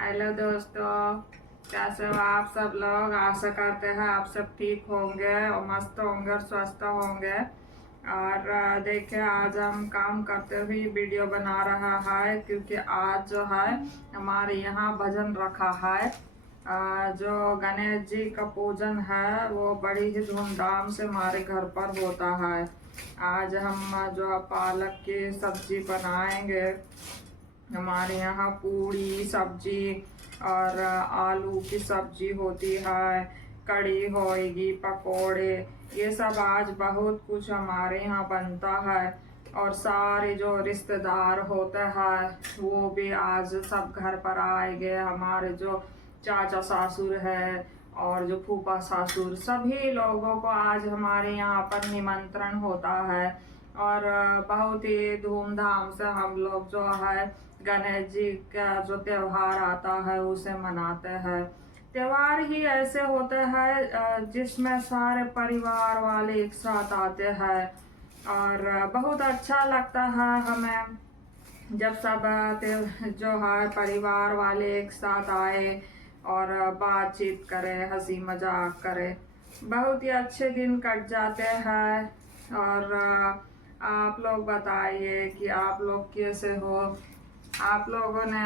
Hello दोस्तों, कैसे हो आप सब लोग। आशा करते हैं आप सब ठीक होंगे और मस्त होंगे और स्वस्थ होंगे। और देखिए, आज हम काम करते हुए वीडियो बना रहा है क्योंकि आज जो है हमारे यहाँ भजन रखा है। जो गणेश जी का पूजन है वो बड़ी ही धूमधाम से हमारे घर पर होता है। आज हम जो है पालक की सब्जी बनाएंगे। हमारे यहाँ पूड़ी सब्जी और आलू की सब्जी होती है, कढ़ी होएगी, पकोड़े, ये सब आज बहुत कुछ हमारे यहाँ बनता है। और सारे जो रिश्तेदार होते हैं वो भी आज सब घर पर आएंगे। हमारे जो चाचा सासुर है और जो फूफा सासुर, सभी लोगों को आज हमारे यहाँ पर निमंत्रण होता है। और बहुत ही धूमधाम से हम लोग जो है गणेश जी का जो त्योहार आता है उसे मनाते हैं। त्योहार ही ऐसे होते हैं जिसमें सारे परिवार वाले एक साथ आते हैं और बहुत अच्छा लगता है हमें जब सब जो है परिवार वाले एक साथ आए और बातचीत करें, हंसी मजाक करें। बहुत ही अच्छे दिन कट जाते हैं। और आप लोग बताइए कि आप लोग कैसे हो। आप लोगों ने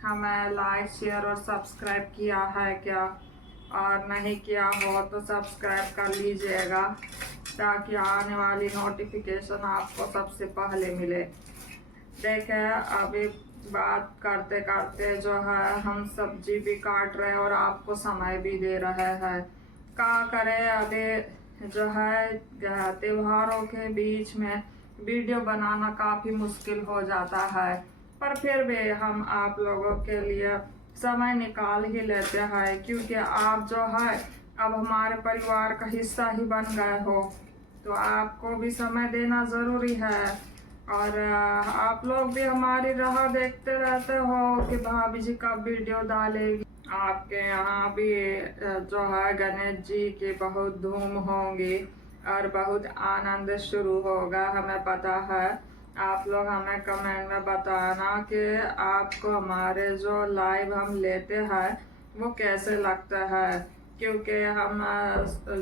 हमें लाइक शेयर और सब्सक्राइब किया है क्या? और नहीं किया हो तो सब्सक्राइब कर लीजिएगा ताकि आने वाली नोटिफिकेशन आपको सबसे पहले मिले। देखे, अभी बात करते करते जो है हम सब्जी भी काट रहे और आपको समय भी दे रहे हैं। क्या करें, अभी जो है त्योहारों के बीच में वीडियो बनाना काफी मुश्किल हो जाता है, पर फिर भी हम आप लोगों के लिए समय निकाल ही लेते हैं क्योंकि आप जो है अब हमारे परिवार का हिस्सा ही बन गए हो, तो आपको भी समय देना जरूरी है। और आप लोग भी हमारी राह देखते रहते हो कि भाभी जी कब वीडियो डालेगी। आपके यहाँ भी जो है गणेश जी की बहुत धूम होंगी और बहुत आनंद शुरू होगा, हमें पता है। आप लोग हमें कमेंट में बताना कि आपको हमारे जो लाइव हम लेते हैं वो कैसे लगता है, क्योंकि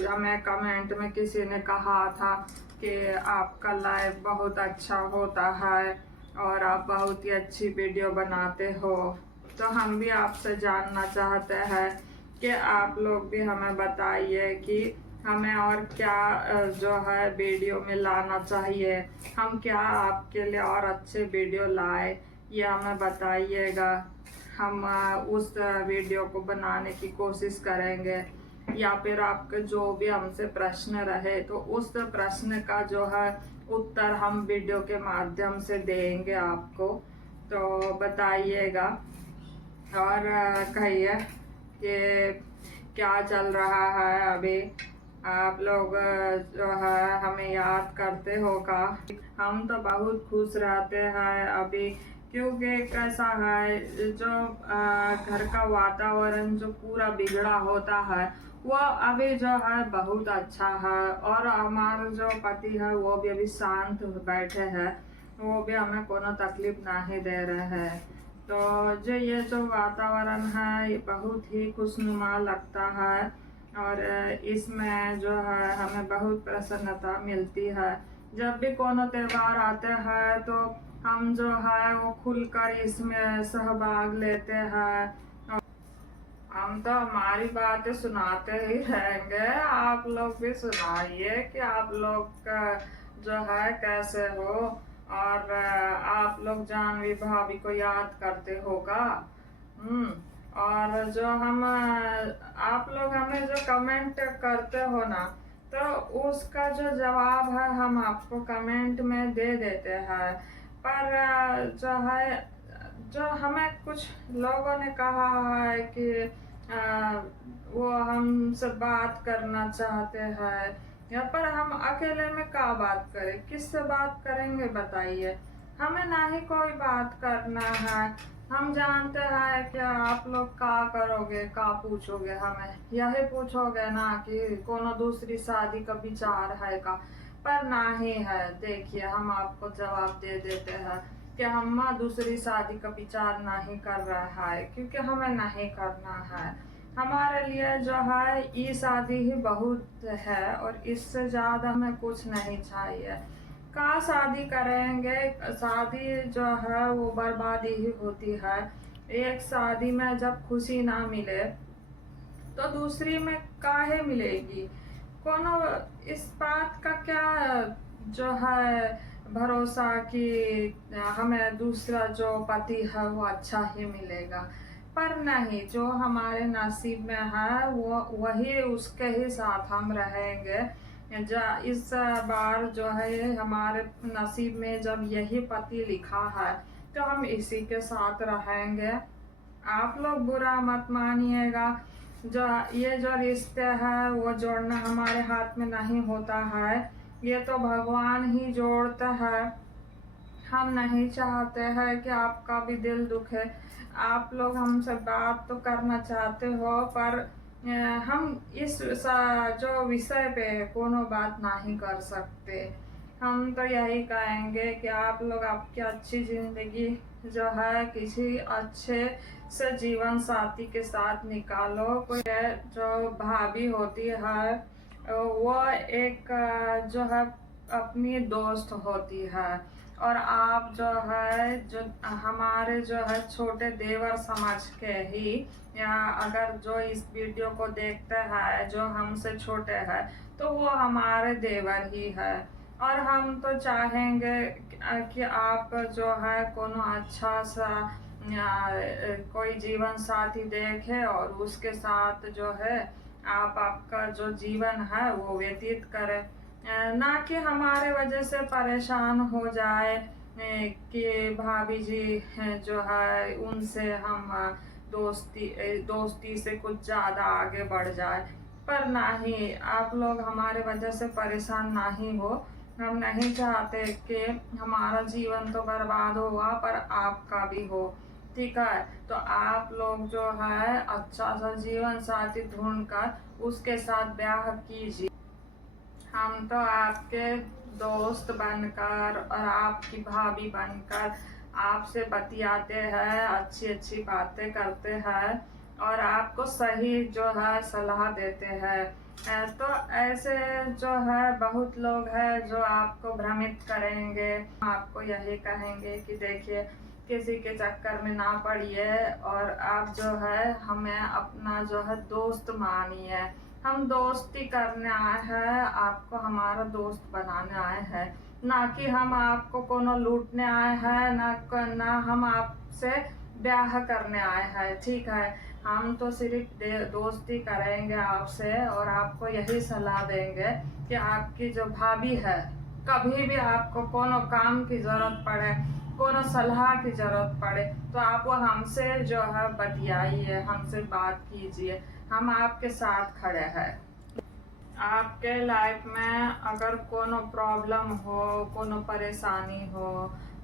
हमें कमेंट में किसी ने कहा था कि आपका लाइव बहुत अच्छा होता है और आप बहुत ही अच्छी वीडियो बनाते हो। तो हम भी आपसे जानना चाहते हैं कि आप लोग भी हमें बताइए कि हमें और क्या जो है वीडियो में लाना चाहिए। हम क्या आपके लिए और अच्छे वीडियो लाए, ये हमें बताइएगा। हम उस वीडियो को बनाने की कोशिश करेंगे, या फिर आपके जो भी हमसे प्रश्न रहे तो उस प्रश्न का जो है उत्तर हम वीडियो के माध्यम से देंगे आपको। तो बताइएगा और कहिए कि क्या चल रहा है अभी। आप लोग जो है हमें याद करते हो का? हम तो बहुत खुश रहते हैं अभी, क्योंकि कैसा है जो घर का वातावरण जो पूरा बिगड़ा होता है वो अभी जो है बहुत अच्छा है। और हमारे जो पति है वो भी अभी शांत बैठे हैं, वो भी हमें कोनो तकलीफ नहीं दे रहे हैं। तो जो ये जो वातावरण है ये बहुत ही खुशनुमा लगता है और इसमें जो है हमें बहुत प्रसन्नता मिलती है। जब भी कोनो त्योहार आते हैं तो हम जो है वो खुलकर इसमें सहभाग लेते हैं। हम तो हमारी बातें सुनाते ही रहेंगे, आप लोग भी सुनाइए कि आप लोग का जो है कैसे हो। और आप लोग जानवी भाभी को याद करते होगा। और जो हम आप लोग हमें जो कमेंट करते हो ना, तो उसका जो जवाब है हम आपको कमेंट में दे देते हैं। पर जो है जो हमें कुछ लोगों ने कहा है कि वो हमसे बात करना चाहते हैं, या पर हम अकेले में क्या बात करें, किससे बात करेंगे बताइए। हमें ना ही कोई बात करना है। हम जानते हैं कि आप लोग क्या करोगे, क्या पूछोगे, हमें यही पूछोगे ना कि कोनो दूसरी शादी का विचार है का। पर ना ही है, देखिए हम आपको जवाब दे देते हैं। कि हम दूसरी शादी का विचार नहीं कर रहा है, क्योंकि हमें नहीं करना है। हमारे लिए जो है ये शादी ही बहुत है और इससे ज़्यादा हमें कुछ नहीं चाहिए। का शादी करेंगे, शादी जो है वो बर्बादी ही होती है। एक शादी में जब खुशी ना मिले तो दूसरी में काहे मिलेगी। कोनो इस बात का क्या जो है भरोसा कि हमें दूसरा जो पति है वो अच्छा ही मिलेगा। पर नहीं, जो हमारे नसीब में है वो वही उसके ही साथ हम रहेंगे। इस बार जो है हमारे नसीब में जब यही पति लिखा है तो हम इसी के साथ रहेंगे। आप लोग बुरा मत मानिएगा। जो ये जो रिश्ते हैं वो जोड़ना हमारे हाथ में नहीं होता है, ये तो भगवान ही जोड़ता है। हम नहीं चाहते हैं कि आपका भी दिल दुखे। आप लोग हमसे बात तो करना चाहते हो, पर हम इस जो विषय पे कोनो बात नहीं कर सकते। हम तो यही कहेंगे कि आप लोग आपकी अच्छी ज़िंदगी जो है किसी अच्छे से जीवन साथी के साथ निकालो। कोई जो भाभी होती है वो एक जो है अपनी दोस्त होती है, और आप जो है जो हमारे जो है छोटे देवर समझ के ही, या अगर जो इस वीडियो को देखते हैं जो हमसे छोटे हैं तो वो हमारे देवर ही है। और हम तो चाहेंगे कि आप जो है कोनो अच्छा सा कोई जीवन साथी देखे और उसके साथ जो है आप आपका जो जीवन है वो व्यतीत करें, ना कि हमारे वजह से परेशान हो जाए कि भाभी जी जो है उनसे हम दोस्ती से कुछ ज़्यादा आगे बढ़ जाए। पर नहीं, आप लोग हमारे वजह से परेशान नहीं हो। हम नहीं चाहते कि हमारा जीवन तो बर्बाद होगा पर आपका भी हो, ठीक है। तो आप लोग जो है अच्छा सा जीवन साथी ढूंढकर उसके साथ ब्याह कीजिए। हम तो आपके दोस्त बनकर और आपकी भाभी बनकर आपसे बतियाते हैं, अच्छी अच्छी बातें करते हैं और आपको सही जो है सलाह देते हैं। तो ऐसे जो है बहुत लोग हैं जो आपको भ्रमित करेंगे। आपको यही कहेंगे कि देखिए किसी के चक्कर में ना पड़िए और आप जो है हमें अपना जो है दोस्त मानिए। हम दोस्ती करने आए हैं, आपको हमारा दोस्त बनाने आए हैं, ना कि हम आपको कोनो लूटने आए हैं, ना हम आपसे ब्याह करने आए हैं, ठीक है। हम तो सिर्फ दोस्ती करेंगे आपसे और आपको यही सलाह देंगे कि आपकी जो भाभी है कभी भी आपको कोनो काम की जरूरत पड़े, कोनो सलाह की जरूरत पड़े तो आप वो हमसे जो है बतियाइए, हमसे बात कीजिए। हम आपके साथ खड़े हैं। आपके लाइफ में अगर कोनो प्रॉब्लम हो, कोनो परेशानी हो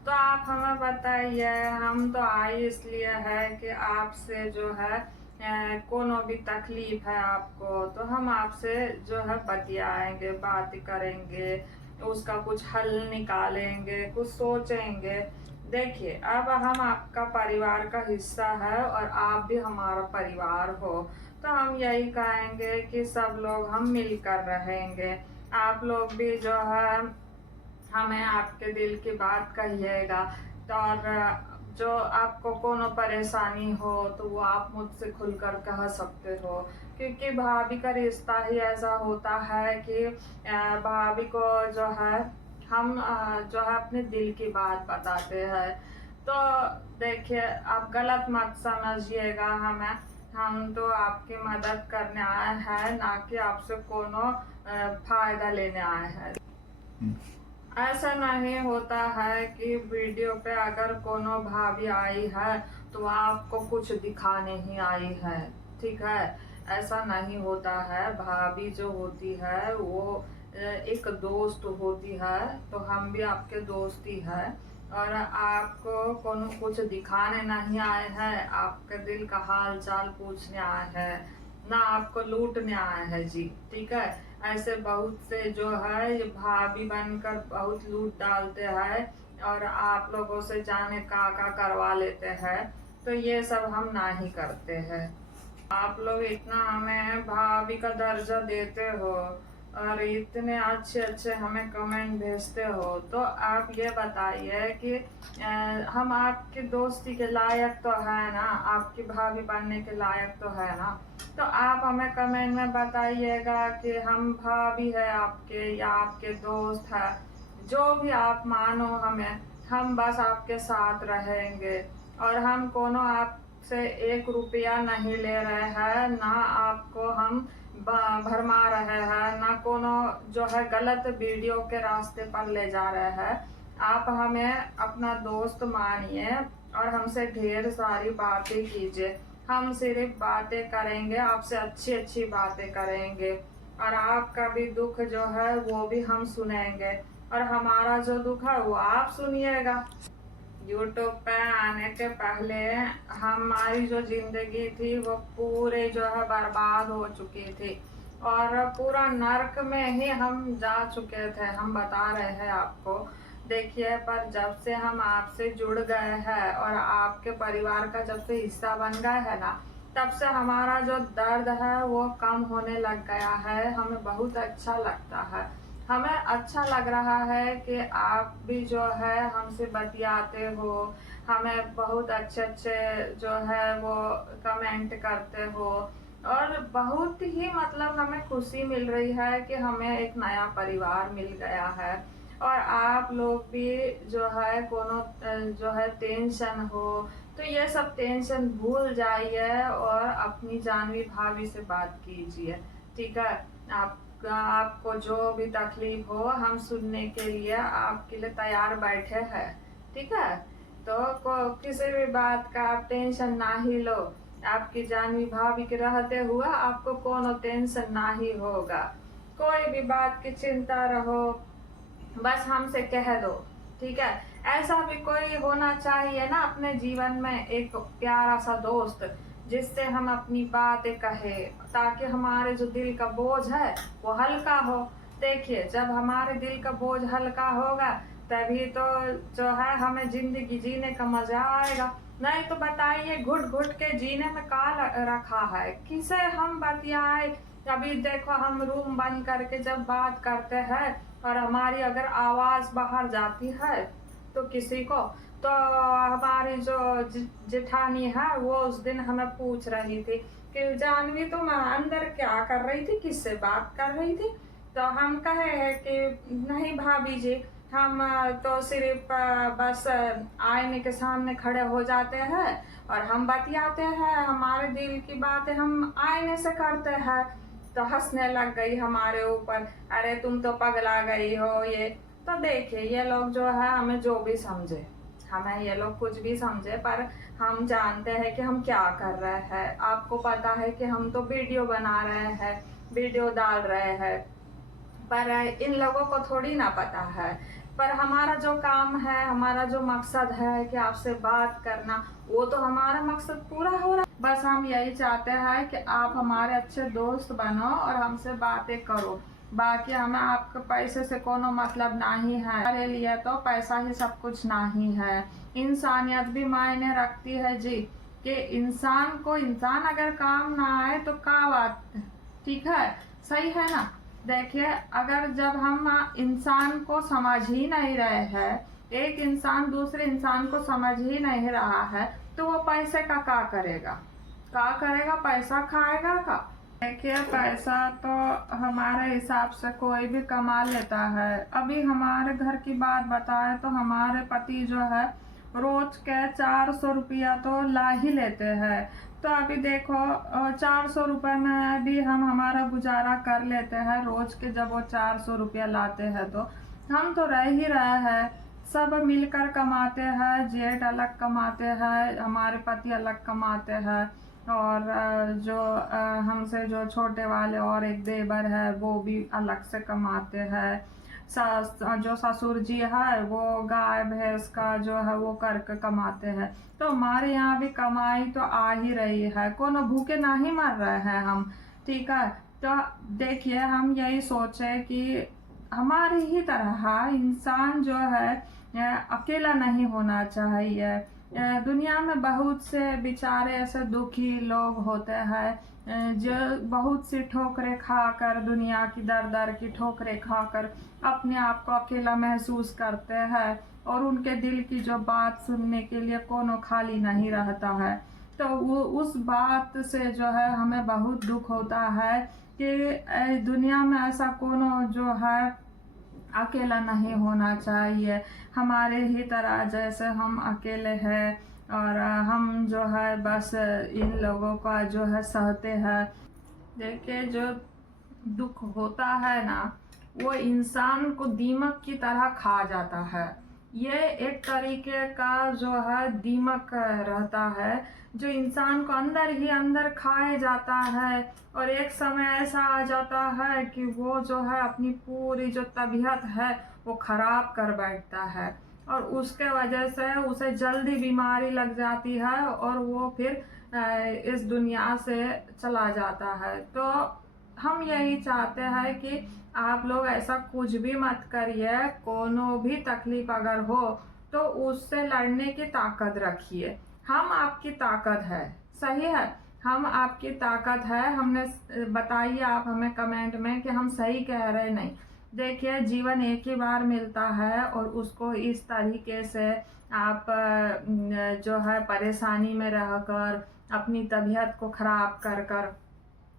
तो आप हमें बताइए। हम तो आए इसलिए है कि आपसे जो है कोनो भी तकलीफ है आपको तो हम आपसे जो है बतियाएंगे, बात करेंगे, उसका कुछ हल निकालेंगे, कुछ सोचेंगे। देखिए अब हम आपका परिवार का हिस्सा है और आप भी हमारा परिवार हो, तो हम यही कहेंगे कि सब लोग हम मिलकर रहेंगे। आप लोग भी जो है हमें आपके दिल की बात कहिएगा, तो और जो आपको कोनो परेशानी हो तो वो आप मुझसे खुलकर कह सकते हो, क्योंकि भाभी का रिश्ता ही ऐसा होता है कि भाभी को जो है हम जो है अपने दिल की बात बताते हैं। तो देखिए आप गलत मत समझिएगा हमें। हम तो आपकी मदद करने आए हैं, ना कि आपसे कोनो फायदा लेने आए हैं। ऐसा नहीं होता है कि वीडियो पे अगर कोनो भाभी आई है तो आपको कुछ दिखाने ही आई है, ठीक है। ऐसा नहीं होता है। भाभी जो होती है वो एक दोस्त होती है, तो हम भी आपके दोस्त ही है और आपको कोनो कुछ दिखाने नहीं आए हैं, आपके दिल का हाल चाल पूछने आए हैं, ना आपको लूटने आए हैं जी, ठीक है। ऐसे बहुत से जो है ये भाभी बनकर बहुत लूट डालते हैं और आप लोगों से जाने का करवा लेते हैं। तो ये सब हम ना ही करते हैं। आप लोग इतना हमें भाभी का दर्जा देते हो और इतने अच्छे अच्छे हमें कमेंट भेजते हो, तो आप ये बताइए कि हम आपकी दोस्ती के लायक तो है ना, आपकी भाभी बनने के लायक तो है ना। तो आप हमें कमेंट में बताइएगा कि हम भाभी है आपके या आपके दोस्त है, जो भी आप मानो हमें, हम बस आपके साथ रहेंगे। और हम कोनो आपसे 1 रुपया नहीं ले रहे हैं, ना आपको हम भरमा रहे हैं, ना कोनो जो है गलत वीडियो के रास्ते पर ले जा रहे हैं। आप हमें अपना दोस्त मानिए और हमसे ढेर सारी बातें कीजिए। हम सिर्फ बातें करेंगे, आपसे अच्छी अच्छी बातें करेंगे, और आपका भी दुख जो है वो भी हम सुनेंगे, और हमारा जो दुख है वो आप सुनिएगा। यूट्यूब पे आने के पहले हमारी जो जिंदगी थी वो पूरे जो है बर्बाद हो चुकी थी, और पूरा नर्क में ही हम जा चुके थे, हम बता रहे हैं आपको। देखिए, पर जब से हम आपसे जुड़ गए हैं और आपके परिवार का जब से हिस्सा बन गए है ना, तब से हमारा जो दर्द है वो कम होने लग गया है। हमें बहुत अच्छा लगता है, हमें अच्छा लग रहा है कि आप भी जो है हमसे बतियाते हो, हमें बहुत अच्छे अच्छे जो है वो कमेंट करते हो, और बहुत ही मतलब हमें खुशी मिल रही है कि हमें एक नया परिवार मिल गया है। और आप लोग भी जो है कोनो जो है टेंशन हो तो ये सब टेंशन भूल जाइए और अपनी जानवी भाभी से बात कीजिए, ठीक है। आपको जो भी तकलीफ हो हम सुनने के लिए आपके लिए तैयार बैठे हैं, ठीक है। तो किसी भी बात का आप टेंशन ना ही लो। आपकी जानवी भाभी के रहते हुए आपको कोनो टेंशन ना ही होगा। कोई भी बात की चिंता रहो, बस हमसे कह दो, ठीक है। ऐसा भी कोई होना चाहिए ना अपने जीवन में, एक प्यारा सा दोस्त जिससे हम अपनी बातें कहे, ताकि हमारे जो दिल का बोझ है वो हल्का हो। देखिए, जब हमारे दिल का बोझ हल्का होगा तभी तो जो है हमें जिंदगी जीने का मजा आएगा। नहीं तो बताइए, घुट घुट के जीने में का रखा है, किसे हम बतियाए। अभी देखो, हम रूम बंद करके जब बात करते हैं और हमारी अगर आवाज बाहर जाती है तो किसी को, तो हमारी जो जेठानी है वो उस दिन हमें पूछ रही थी कि जानवी तुम अंदर क्या कर रही थी, किससे बात कर रही थी। तो हम कहे हैं कि नहीं भाभी जी, हम तो सिर्फ बस आईने के सामने खड़े हो जाते हैं और हम बतियाते हैं, हमारे दिल की बातें हम आईने से करते हैं। तो हंसने लग गई हमारे ऊपर, अरे तुम तो पगला गई हो ये। तो देखिए, ये लोग जो है हमें जो भी समझे, हमें ये लोग कुछ भी समझे, पर हम जानते हैं कि हम क्या कर रहे हैं। आपको पता है कि हम तो वीडियो बना रहे हैं, वीडियो डाल रहे हैं, पर इन लोगों को थोड़ी ना पता है। पर हमारा जो काम है, हमारा जो मकसद है कि आपसे बात करना, वो तो हमारा मकसद पूरा हो रहा है। बस हम यही चाहते हैं कि आप हमारे अच्छे दोस्त बनो और हमसे बातें करो। बाकी हमें आपके पैसे से कोनो मतलब नहीं है, हमारे लिए तो पैसा ही सब कुछ नहीं है। इंसानियत भी मायने रखती है जी, कि इंसान को इंसान अगर काम ना आए तो क्या बात, ठीक है, सही है ना। देखिए, अगर जब हम इंसान को समझ ही नहीं रहे हैं, एक इंसान दूसरे इंसान को समझ ही नहीं रहा है, तो वो पैसे का क्या करेगा, क्या करेगा, पैसा खाएगा का। देखिए, पैसा तो हमारे हिसाब से कोई भी कमा लेता है। अभी हमारे घर की बात बताए तो हमारे पति जो है रोज के 400 रुपया तो ला ही लेते हैं। तो अभी देखो, 400 रुपये में भी हम हमारा गुजारा कर लेते हैं रोज के। जब वो 400 रुपया लाते हैं तो हम तो रह ही रहे हैं, सब मिलकर कमाते हैं। जेठ अलग कमाते हैं, हमारे पति अलग कमाते हैं, और जो हमसे जो छोटे वाले और एक देवर है वो भी अलग से कमाते हैं। जो ससुर जी है वो गाय भैंस का जो है वो करके कमाते हैं। तो हमारे यहाँ भी कमाई तो आ ही रही है, कोनो भूखे नहीं मर रहे हैं हम, ठीक है। तो देखिए, हम यही सोचे कि हमारी ही तरह इंसान जो है अकेला नहीं होना चाहिए। दुनिया में बहुत से बेचारे ऐसे दुखी लोग होते हैं जो बहुत सी ठोकरें खाकर, दुनिया की दर दर की ठोकरें खाकर अपने आप को अकेला महसूस करते हैं और उनके दिल की जो बात सुनने के लिए कोनो खाली नहीं रहता है। तो वो उस बात से जो है हमें बहुत दुख होता है कि दुनिया में ऐसा कोनो जो है अकेला नहीं होना चाहिए। हमारे ही तरह जैसे हम अकेले हैं और हम जो है बस इन लोगों का जो है सहते हैं। देखिए, जो दुख होता है ना, वो इंसान को दीमक की तरह खा जाता है। ये एक तरीके का जो है दीमक रहता है जो इंसान को अंदर ही अंदर खाए जाता है और एक समय ऐसा आ जाता है कि वो जो है अपनी पूरी जो तबीयत है वो खराब कर बैठता है और उसके वजह से उसे जल्दी बीमारी लग जाती है और वो फिर इस दुनिया से चला जाता है। तो हम यही चाहते हैं कि आप लोग ऐसा कुछ भी मत करिए। कोनो भी तकलीफ अगर हो तो उससे लड़ने की ताकत रखिए। हम आपकी ताकत है, सही है, हम आपकी ताकत है। हमने बताइए आप हमें कमेंट में कि हम सही कह रहे नहीं। देखिए, जीवन एक ही बार मिलता है और उसको इस तरीके से आप जो है परेशानी में रहकर अपनी तबीयत को खराब कर कर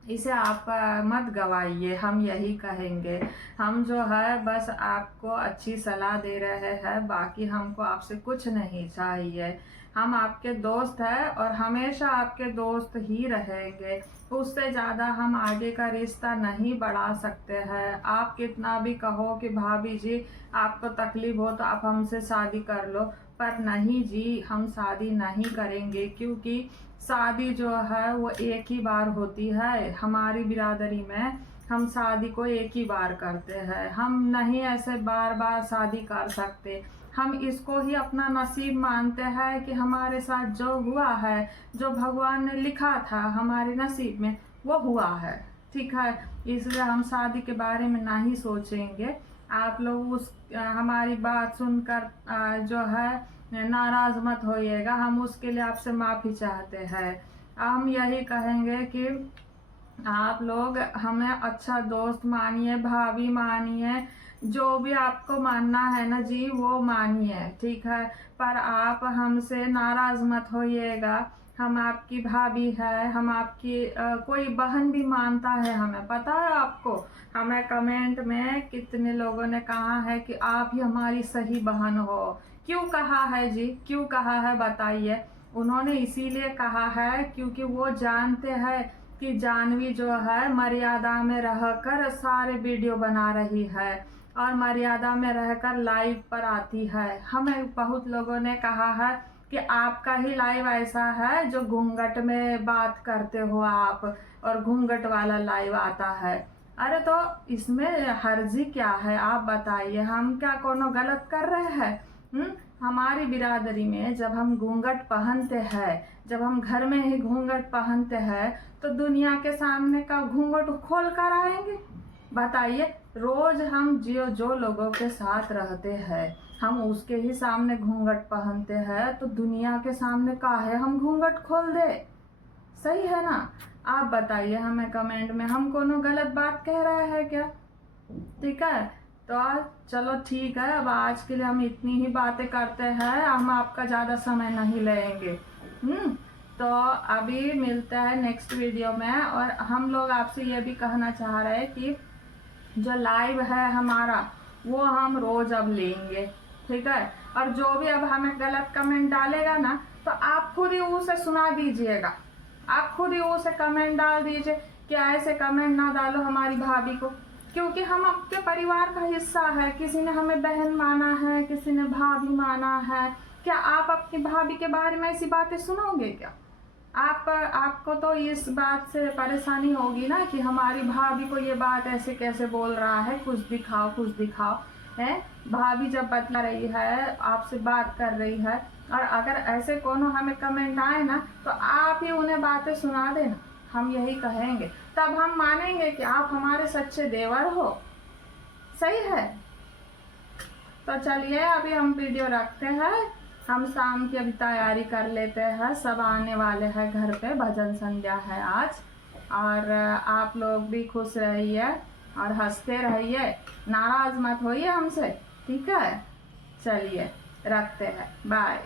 इसे आप मत गवाइए। हम यही कहेंगे। हम जो है बस आपको अच्छी सलाह दे रहे हैं, बाकी हमको आपसे कुछ नहीं चाहिए। हम आपके दोस्त हैं और हमेशा आपके दोस्त ही रहेंगे। उससे ज़्यादा हम आगे का रिश्ता नहीं बढ़ा सकते हैं। आप कितना भी कहो कि भाभी जी आपको तकलीफ हो तो आप हमसे शादी कर लो, पर नहीं जी, हम शादी नहीं करेंगे क्योंकि शादी जो है वो एक ही बार होती है। हमारी बिरादरी में हम शादी को एक ही बार करते हैं। हम नहीं ऐसे बार बार शादी कर सकते। हम इसको ही अपना नसीब मानते हैं कि हमारे साथ जो हुआ है, जो भगवान ने लिखा था हमारे नसीब में, वो हुआ है, ठीक है। इसलिए हम शादी के बारे में नहीं सोचेंगे। आप लोग हमारी बात सुनकर जो है नाराज मत होइएगा। हम उसके लिए आपसे माफ़ी चाहते हैं। हम यही कहेंगे कि आप लोग हमें अच्छा दोस्त मानिए, भाभी मानिए, जो भी आपको मानना है ना जी वो मानिए, ठीक है। पर आप हमसे नाराज मत होइएगा। हम आपकी भाभी है, हम आपकी कोई बहन भी मानता है, हमें पता है आपको। हमें कमेंट में कितने लोगों ने कहा है कि आप ही हमारी सही बहन हो। क्यों कहा है जी, क्यों कहा है बताइए। उन्होंने इसीलिए कहा है क्योंकि वो जानते हैं कि जानवी जो है मर्यादा में रहकर सारे वीडियो बना रही है और मर्यादा में रहकर लाइव पर आती है। हमें बहुत लोगों ने कहा है कि आपका ही लाइव ऐसा है जो घूंघट में बात करते हो आप, और घूंघट वाला लाइव आता है। अरे तो इसमें हर्जी क्या है आप बताइए। हम क्या कोनो गलत कर रहे हैं? हमारी बिरादरी में जब हम घूंघट पहनते हैं, जब हम घर में ही घूंघट पहनते हैं तो दुनिया के सामने का घूंघट खोल कर आएंगे? बताइए। रोज हम जो लोगों के साथ रहते हैं हम उसके ही सामने घूंघट पहनते हैं, तो दुनिया के सामने काहे हम घूंघट खोल दे? सही है ना? आप बताइए हमें कमेंट में, हम कोनो गलत बात कह रहे हैं क्या? ठीक है, तो चलो ठीक है। अब आज के लिए हम इतनी ही बातें करते हैं, हम आपका ज़्यादा समय नहीं लेंगे। तो अभी मिलता है नेक्स्ट वीडियो में। और हम लोग आपसे ये भी कहना चाह रहे हैं कि जो लाइव है हमारा वो हम रोज़ अब लेंगे, ठीक है। और जो भी अब हमें गलत कमेंट डालेगा ना तो आप खुद ही उसे सुना दीजिएगा। आप खुद ही उसे कमेंट डाल दीजिए कि ऐसे कमेंट ना डालो हमारी भाभी को, क्योंकि हम आपके परिवार का हिस्सा है। किसी ने हमें बहन माना है, किसी ने भाभी माना है। क्या आप अपनी भाभी के बारे में ऐसी बातें सुनोगे क्या? आपको तो इस बात से परेशानी होगी ना कि हमारी भाभी को ये बात ऐसे कैसे बोल रहा है, कुछ दिखाओ कुछ दिखाओ है। भाभी जब बतला रही है, आपसे बात कर रही है, और अगर ऐसे कोनो हमें कमेंट आए ना तो आप ही उन्हें बातें सुना देना। हम यही कहेंगे, तब हम मानेंगे कि आप हमारे सच्चे देवर हो। सही है। तो चलिए अभी हम वीडियो रखते हैं, हम शाम की अभी तैयारी कर लेते हैं, सब आने वाले हैं घर पे, भजन संध्या है आज। और आप लोग भी खुश रहिए और हंसते रहिए, नाराज मत होइए हमसे, ठीक है। चलिए रखते हैं, बाय।